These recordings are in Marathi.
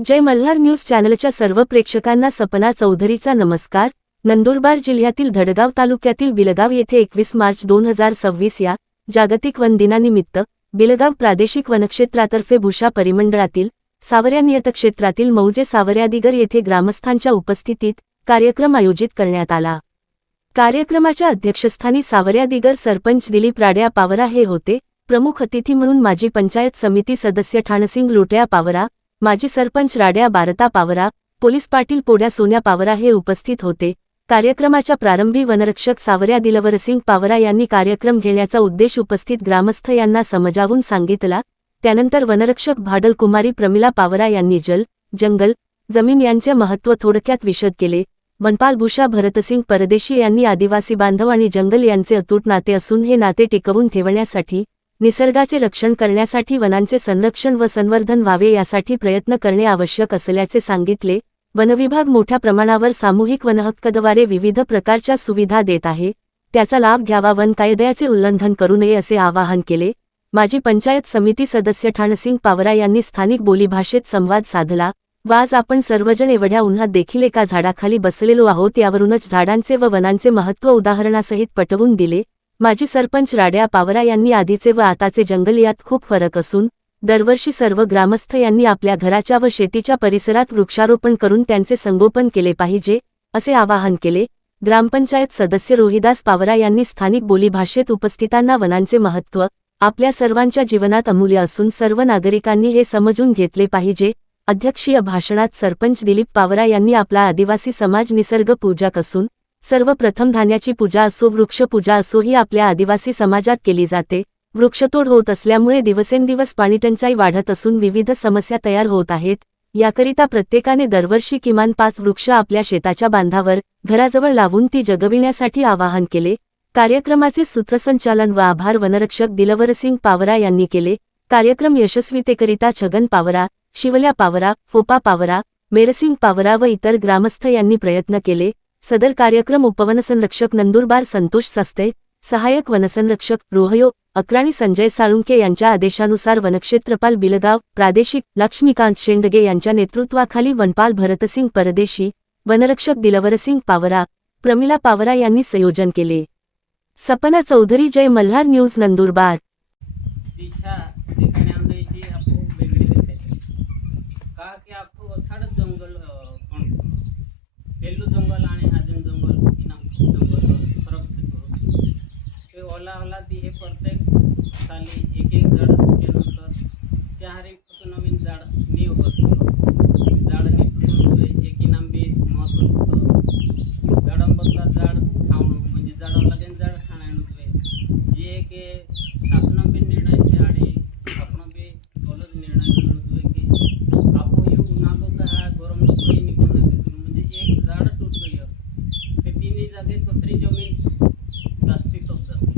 जय मल्हार न्यूज चॅनलच्या सर्व प्रेक्षकांना सपना चौधरीचा नमस्कार। नंदुरबार जिल्ह्यातील धडगाव तालुक्यातील बिलगाव येथे 21 मार्च 2026 या जागतिक वन दिनानिमित्त बिलगाव प्रादेशिक वनक्षेत्रातर्फे भुशा परिमंडळातील सावर्या नियतक्षेत्रातील मौजे सावर्यादिगर येथे ग्रामस्थांच्या उपस्थितीत कार्यक्रम आयोजित करण्यात आला। कार्यक्रमाच्या अध्यक्षस्थानी सावर्यादिगर सरपंच दिलीप राड्या पावरा हे होते। प्रमुख अतिथी म्हणून माजी पंचायत समिती सदस्य ठाणसिंग लोट्या पावरा, माजी सरपंच राड्या बारता पावरा, पोलीस पाटील पोड्या सोन्या पावरा हे उपस्थित होते। कार्यक्रमाच्या प्रारंभी वनरक्षक सावर्या दिलवरसिंग पावरा यांनी कार्यक्रम घेण्याचा उद्देश उपस्थित ग्रामस्थ यांना समजावून सांगितला। त्यानंतर वनरक्षक भाडल कुमारी प्रमिला पावरा यांनी जल, जंगल, जमीन यांचे महत्त्व थोडक्यात विशद केले। वनपाल भुशा भरतसिंग परदेशी यांनी आदिवासी बांधव आणि जंगल यांचे अतूट नाते असून हे नाते टिकवून ठेवण्यासाठी, निसर्गाचे रक्षण करण्यासाठी वनांचे संरक्षण व संवर्धन व्हावे यासाठी प्रयत्न करणे आवश्यक असल्याचे सांगितले। वनविभाग मोठ्या प्रमाणावर सामूहिक वनहक्कद्वारे विविध प्रकारच्या सुविधा देत आहे, त्याचा लाभ घ्यावा, वन कायद्याचे उल्लंघन करू नये असे आवाहन केले। माजी पंचायत समिती सदस्य ठाणसिंग पावरा यांनी स्थानिक बोलीभाषेत संवाद साधला व आज आपण सर्वजण एवढ्या उन्हात देखील एका झाडाखाली बसलेलो आहोत यावरूनच झाडांचे व वनांचे महत्त्व उदाहरणासहित पटवून दिले। माजी सरपंच राड्या पावरा यांनी आधीचे व आताचे जंगल यात खूप फरक असून दरवर्षी सर्व ग्रामस्थ यांनी आपल्या घराच्या व शेतीच्या परिसरात वृक्षारोपण करून त्यांचे संगोपन केले पाहिजे असे आवाहन केले। ग्रामपंचायत सदस्य रोहिदास पावरा यांनी स्थानिक बोलीभाषेत उपस्थितांना वनांचे महत्त्व आपल्या सर्वांच्या जीवनात अमूल्य असून सर्व नागरिकांनी हे समजून घेतले पाहिजे। अध्यक्षीय भाषणात सरपंच दिलीप पावरा यांनी आपला आदिवासी समाज निसर्ग पूजक असून सर्वप्रथम धान्याची पूजा असो, वृक्ष पूजा असो ही आपल्या आदिवासी समाजात केली जाते। वृक्षतोड होत असल्यामुळे दिवसेंदिवस पाणीटंचाई वाढत असून विविध समस्या तयार होत आहेत। याकरिता प्रत्येकाने दरवर्षी किमान 5 वृक्ष आपल्या शेताच्या बांधावर, घराजवळ लावून ती जगविण्यासाठी आवाहन केले। कार्यक्रमाचे सूत्रसंचालन व आभार वनरक्षक दिलवरसिंग पावरा यांनी केले। कार्यक्रम यशस्वीतेकरिता छगन पावरा, शिवल्या पावरा, फोपा पावरा, मेरसिंग पावरा व इतर ग्रामस्थ यांनी प्रयत्न केले। सदर कार्यक्रम उपवनसंरक्षक नंदुरबार संतोष सस्ते, सहाय्यक वनसंरक्षक रोहयो अक्राणी संजय साळुंके यांच्या आदेशानुसार वनक्षेत्रपाल बिलगाव प्रादेशिक लक्ष्मीकांत शेंडगे यांच्या नेतृत्वाखाली वनपाल भरतसिंग परदेशी, वनरक्षक दिलवरसिंग पावरा, प्रमिला पावरा यांनी संयोजन केले। सपना चौधरी, जय मल्हार न्यूज, नंदुरबार। दिशा दिखाने आंदे जी आपको बेगड़ी देते कहा कि आपको असाड जंगल पेल्लू जंगल आणि अजून जंगल की नाम जंगल फरक से ते ओला ओला दी हे प्रत्येक साली एक एक झाड केल्यानंतर 4 नवीन झाड नी उपस्थित झाड नी एक नाम बी महत्व झाडांबद्दल झाड खावणं म्हणजे झाडाला लागेल झाड खाणं जे के शासन बी निर्णय से आणि आपण बी तोलच निर्णय घेऊन की आपण यू उन्हाळो का गरम नको निघून म्हणजे एक झाड तुटलं ते तिन्ही जागे कोत्री जमीन जास्तीत जाते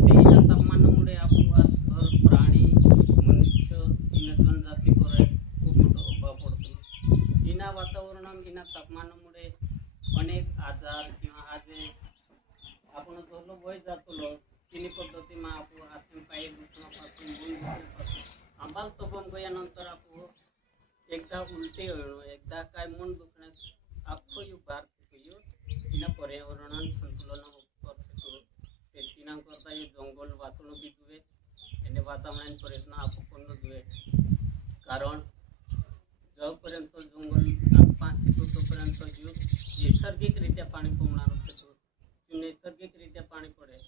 ते तापमानामुळे आपण आज हर प्राणी मनुष्य इन जनजातीवर खूप मोठा प्रभाव पडतो। इना वातावरण इना तापमानामुळे अनेक आजार किंवा आज आपण जो वय जातो तिन्ही पद्धती में आपण आसन पाय दुखण्यापासून गुण दुखण्यापासून आंबाल तोबन गोयानंतर आपण एकदा उलटे होणं एकदा काय मन दुखण्यात अख्खो यू बार यो इना पर्यावरण संतुलन करतो ते तिना करता ये जंगल वाचणं बी दुवे याने वातावरण प्रयत्न आपण करणं दुवे कारण जोपर्यंत जंगल तापमान तोपर्यंत जीव नैसर्गिकरित्या पाणी पडणार असतो। नैसर्गिकरित्या पाणी पडे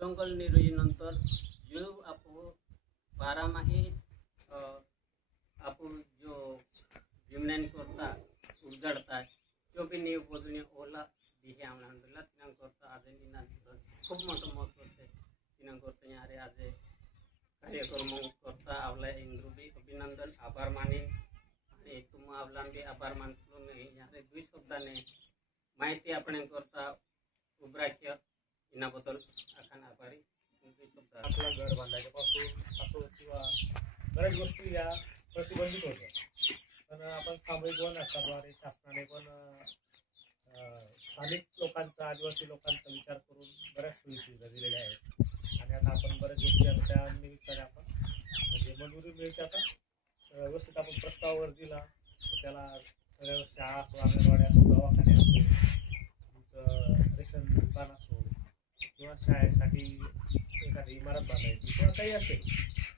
जंगल निर्मितीनंतर जीव आपण 12 माही आपण जो जिमण्यान करता उजाडता तो बी नीव बोधून ओला दिहे आमला तिना करता आज खूप मोठं महत्त्व आहे। तिना करता यारे आज कार्यक्रम करता आवला इंद्रू बी अभिनंदन आभार माने आणि तुम आवला बी आभार मानतो मी यारे 2 शब्दाने माहिती आपण करता उभराख्य इनाबद्दल आखान आभारी। आपलं घर बांधायच्यापासून असो किंवा बऱ्याच गोष्टी या प्रतिबंधित होत्या, पण आपण सामूहिक वन हक्काद्वारे शासनाने पण स्थानिक लोकांचा आदिवासी लोकांचा विचार करून बऱ्याच सोयी सुविधा दिलेल्या आहेत आणि आता आपण बऱ्याच गोष्टी त्या निमित्ताने आपण मंजुरी मिळते आता व्यवस्थित आपण प्रस्तावावर दिला तर त्याला सगळ्या शाळा असो, अंगणवाड्या असो, दवाखाने असो, तुमचं रेशन दुकान असो किंवा शाळेसाठी एखादी इमारत बांधायची किंवा काही असेल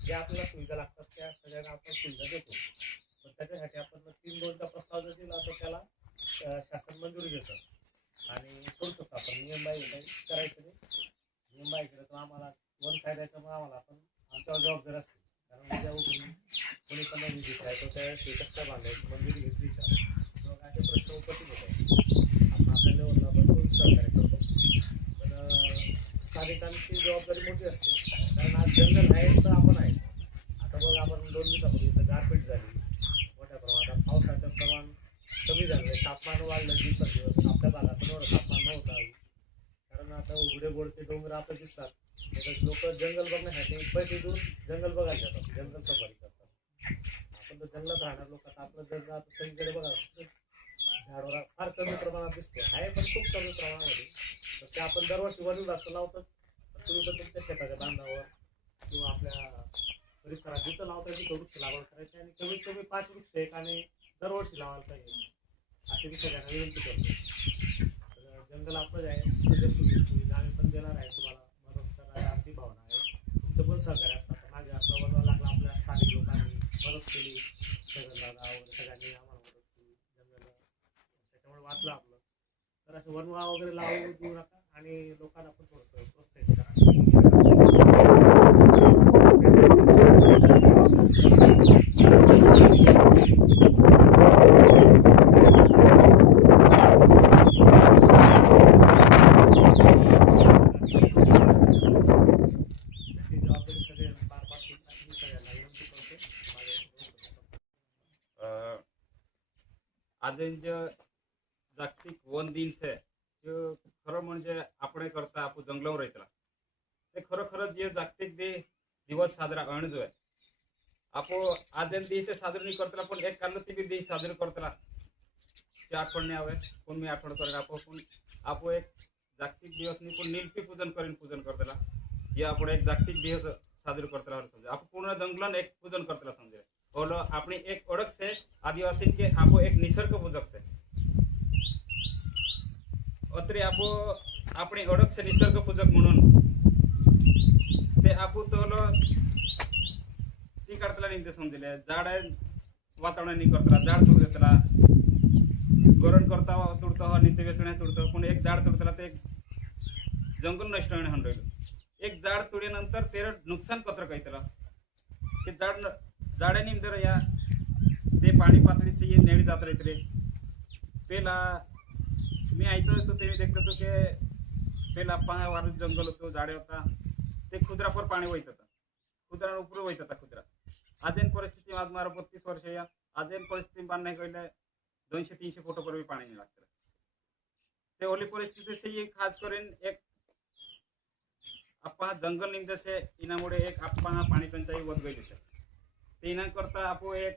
जे आपल्याला सुविधा लागतात त्या सगळ्यांना आपण सुविधा देतो. पण त्याच्यासाठी आपण 3-2चा प्रस्ताव जर दिला तर त्याला शासन मंजुरी देतं आणि करू शकतो आपण. नियम बाह्य काही करायचं नाही. नियम बाह्य केलं तर आम्हाला वन कायद्याचं मग आम्हाला आपण आमच्यावर जबाबदारी असते. कारण उद्या उठून कोणी पण निधी तो त्यावेळेस कसं काय बांधायचं मंजुरी घेतली का मग असे प्रश्न उपस्थित होतात. आपण आपल्या लेवलला भरपूर सहकार्य करतो पण स्थानिकांची जबाबदारी मोठी असते. कारण आज जंगल आहे तर आपण आहे. आता बघ आपण 2 दिवसापूर्वी इथं गारपीट झाली मोठ्या प्रमाणात. पावसाचं प्रमाण कमी झालं, तापमान वाढलं दिवसेंदिवस. आपल्या भागात एवढं तापमान नव्हतं कारण आता उघडे बोडके डोंगर आपल्याला दिसतात. लोक जंगल बघण्यासाठी पैसे दूर जंगल बघायला जातात, जंगल सफारी करतात. आपण तर जंगलात राहणार लोक आता आपलं जंगल आता सगळीकडे बघा झाडावर फार कमी प्रमाणात दिसते आहे पण खूप कमी प्रमाणामध्ये. तर ते आपण दरवर्षी वन विभाग लावतात. तुम्ही पण तुमच्या शेताच्या बांधावर किंवा आपल्या परिसरात जिथं लावता तिथं वृक्ष लागवड करायची आणि कमीत कमी 5 वृक्ष एकाने दरवर्षी लावायला पाहिजे अशी मी सगळ्यांना विनंती करतो. जंगल आपलं आहे, आम्ही पण देणार आहे तुम्हाला मदत करायला आमची भावना आहे. तुमचं पण सहकार्य असतात. माझ्या आपला वनवा लागला आपल्या स्थानिक लोकांनी मदत केली, दादा वगैरे सगळ्यांनी आम्हाला मदत केली. जंगल त्याच्यामुळे वाचलं आपलं. तर असं वनवा वगैरे लावू देऊ नका आणि लोकांना पण थोडंसं प्रोत्साहित करा. आज जो जागतिक वन दिन છે जो खरं म्हणजे આપણે करता आपण जंगलावर राहतला ते खरं जे जागतिक दिवस साजरा करणं जो आहे आपण आज दी ते साजरा नाही करतला पण एक काल ती दी साजरा करतला ते आठवण नाही आवे कोण मी आठवण करेल आपण एक जागतिक दिवस नाही पण नीलपी पूजन करीन पूजन करतला हे आपण एक जागतिक दिवस साजरा करतला समजा आपण पूर्ण जंगलन एक पूजन करतला समजा और अपनी एक ओळख से आदिवासी के आपो एक निसर्ग पूजक से अत्री आपो अपनी ओळख से निसर्ग पूजक म्हणून ते आपू तोलो ती करतला निंते समजले झाड वातावरण नहीं करतला झाड तोड देतला गरण करता तोडता निंते वेचण्या तोडतो पण एक झाड तोडतला ते जंगल नष्ट होणे हंडोईल एक झाड तोडल्यानंतर तेरा नुकसान पत्र काहीतला ते झाड झाडे निमदर या ते पाणी पातळी से ये नेड़ी जात रहते पेला मी आयतो तो ते देखतो तो के पेला वार जंगल होतो झाडे होता ते खुदरा पर पाणी वहित होता खुदरा ऊपर वहित होता खुदरा आजन परिस्थिती आज मारा 32 वर्ष या आजन परिस्थिती बांधणे गले 200-300 फुट पर भी पाणी नहीं लागत ते ओली परिस्थिती से ये खास करेन एक अपा जंगल निमदर से इनामुळे एक अपा पाणी टंचाई वध गई है तेना करता आपो एक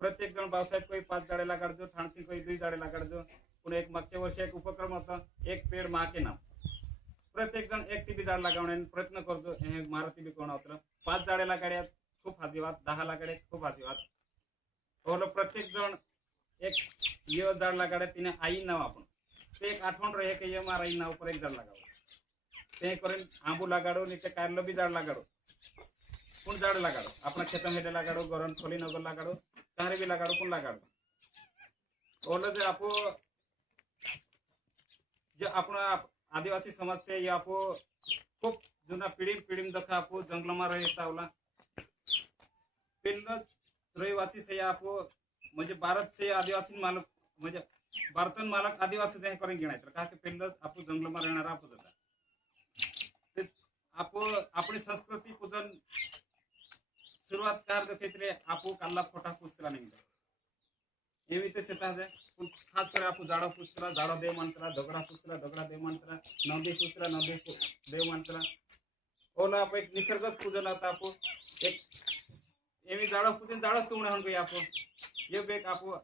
प्रत्येक जण भावसाहेब कोई 5 झाडे लागाडजो ठाणसी कोई 2 झाडे लागाडजो पण एक मागच्या वर्षी एक उपक्रम होता एक पेड़ माँ के नाम प्रत्येक जण एक ती झाड लागावण्याचा प्रयत्न करतो हे मारुती बी कोण होतं 5 झाडे लागाड्यात खूप हाजीवात 10 लागाड्यात खूप हाजीवात ओलो प्रत्येक जण एक ये झाड लागाड्यात तिने आई नाव आपण ते एक आठवण रहे की ये मारा आई नाव पर एक झाड लागावं ते करून आंबू लागाडो नीचे कारलं बी झाड लागाडो पण झाड लागाडो अपना खेत में लगाड़ो गरम खोली नगर लगाड़ो कहीं भी लगाड़ो पण लगाड़ो ओलो जो आपो जो अपना आदिवासी समाज से ये आपो खूब जुना पीढ़ी दखा आपो जंगल में रहता होला पहले रहिवासी से आपो म्हणजे भारत से आदिवासी मालक म्हणजे भारतन मालक आदिवासी से करें गिनायचं का पहले आपो जंगल में रहना आपो होता आपो अपनी संस्कृति पूजन शुरुआत कार जो क्षेत्र आपो काल्ला फोटा पुस्तला नहीं एवी ते सेता है खास कर आपो जाड़ा पुस्तला जाड़ा देव मंत्रा दगड़ा पुस्तला दगड़ा देव मंत्रा नंदी पुस्तला नंदी देव मंत्रा ओला आप एक निसर्ग पूजन आता आपो एक एवी जाड़ा पूजन जाड़ा तुमने हन गई आपो ये बेक आपो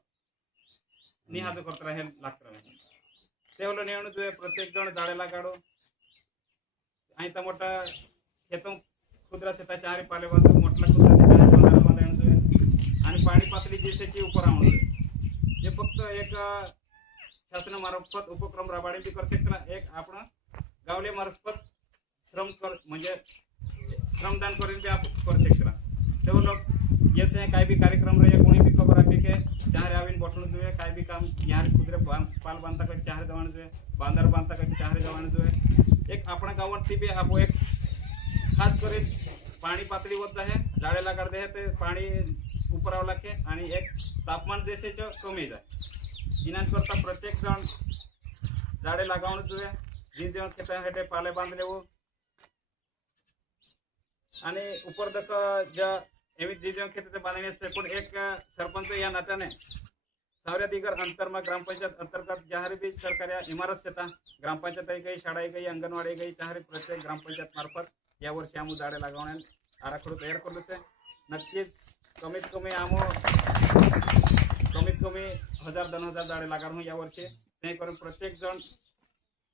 निहाज करता है लागत रहे ते ओलो नेवण जो प्रत्येक जण झाडे लागाडो आई मोठा खेतों खुदरा शेता चारी पाले बांधो मोठला खुदरा देणं જોઈએ आणि पाणी पातळी दिसेची ऊपर आणणं જોઈએ हे फक्त एक शासनामार्फत उपक्रम राबवणे बी कर शकता एक आपण गावले मार्फत श्रम कर म्हणजे श्रमदान करून भी आप कर सकते तो लोग ये से काही भी कार्यक्रम रहे कोणी भी खबर आपी के चाहे आविन बटन जो है काही भी काम यहाँ खुदरे पाल बांधता का चाहे जवान जो है बांधर बांधता का चाहे जवान जो है एक अपना गावात भी आप एक खास करी पाणी पातळी होत आहे झाडे लागाडते ते पाणी उपरावं लागते आणि एक तापमान देशाचं कमी जाय इनांकरता प्रत्येक जण झाडे लागावणं जो आहे जी जेव्हा खेटे पाले बांधले हो आणि ऊपर तक ज्या एवं जी जेव्हा खेते बांधणे असते पण एक सरपंच या नात्याने सावऱ्या दिगर अंतर में ग्रामपंचायत अंतर्गत जहाँ भी सरकारी इमारत से ग्रामपंचायत गई शाळा गई अंगनवाड़ी गई चाहे प्रत्येक ग्रामपंचायत मार्फत या वर्षी आम झाडे लागवण्या आराखडो तयार करलो से नक्कीच कमीत कमी आम कमीत कमी 1000-2000 झाडे लागाड या वर्षी ते करून प्रत्येक जण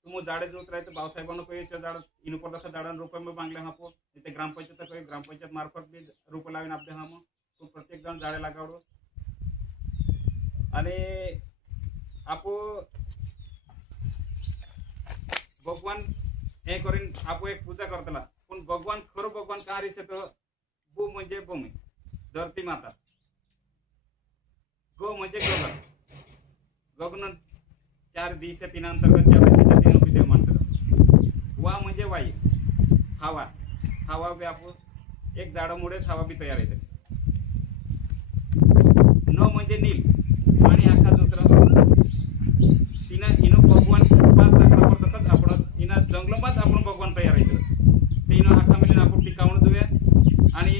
तुम झाडे जो उतराय तो बावसाहेबांना कोई झाड इन ऊपर दखा झाडां रोप में बांगले हापो इथे ग्रामपंचायत कोई ग्रामपंचायत मार्फत भी रोप लावीन आपदे हम तो प्रत्येक जण झाडे लागावडो आणि आपो भगवान हे करीन आपो एक पूजा करतला पण भगवान खरो भगवान का रिसे तो भू म्हणजे भूमी धरती माता गो म्हणजे गगन गगन 4 दिशा 3 अंतर्गत ज्या भाषेच्या 3 विद्यमान म्हणतात वा म्हणजे वायू हवा हवा बी आपण एक झाडामुळेच हवा बी तयार होते न म्हणजे नील पाणी आकाश उतर तिना इनो भगवान पाच जागला पडतात आपण इना जंगलात आपण भगवान तयार होते ते इनो आखा मिळून आपण टिकावणं जोया आणि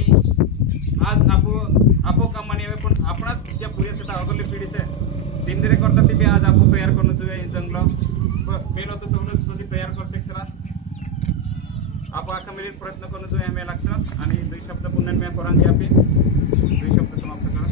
आज आपो कामाने पण आपणाच ज्या पुढे सुद्धा अगली पिढी से तिंदरे करता ते भी आज आपण तयार करणं जोया हे जंगल मेलो तो तुम्ही तयार करू शकता आप आखा मिळून प्रयत्न करणं जोया मे लागतात आणि 2 शब्द पुन्हा मी करांची आपली 2 शब्द समाप्त करा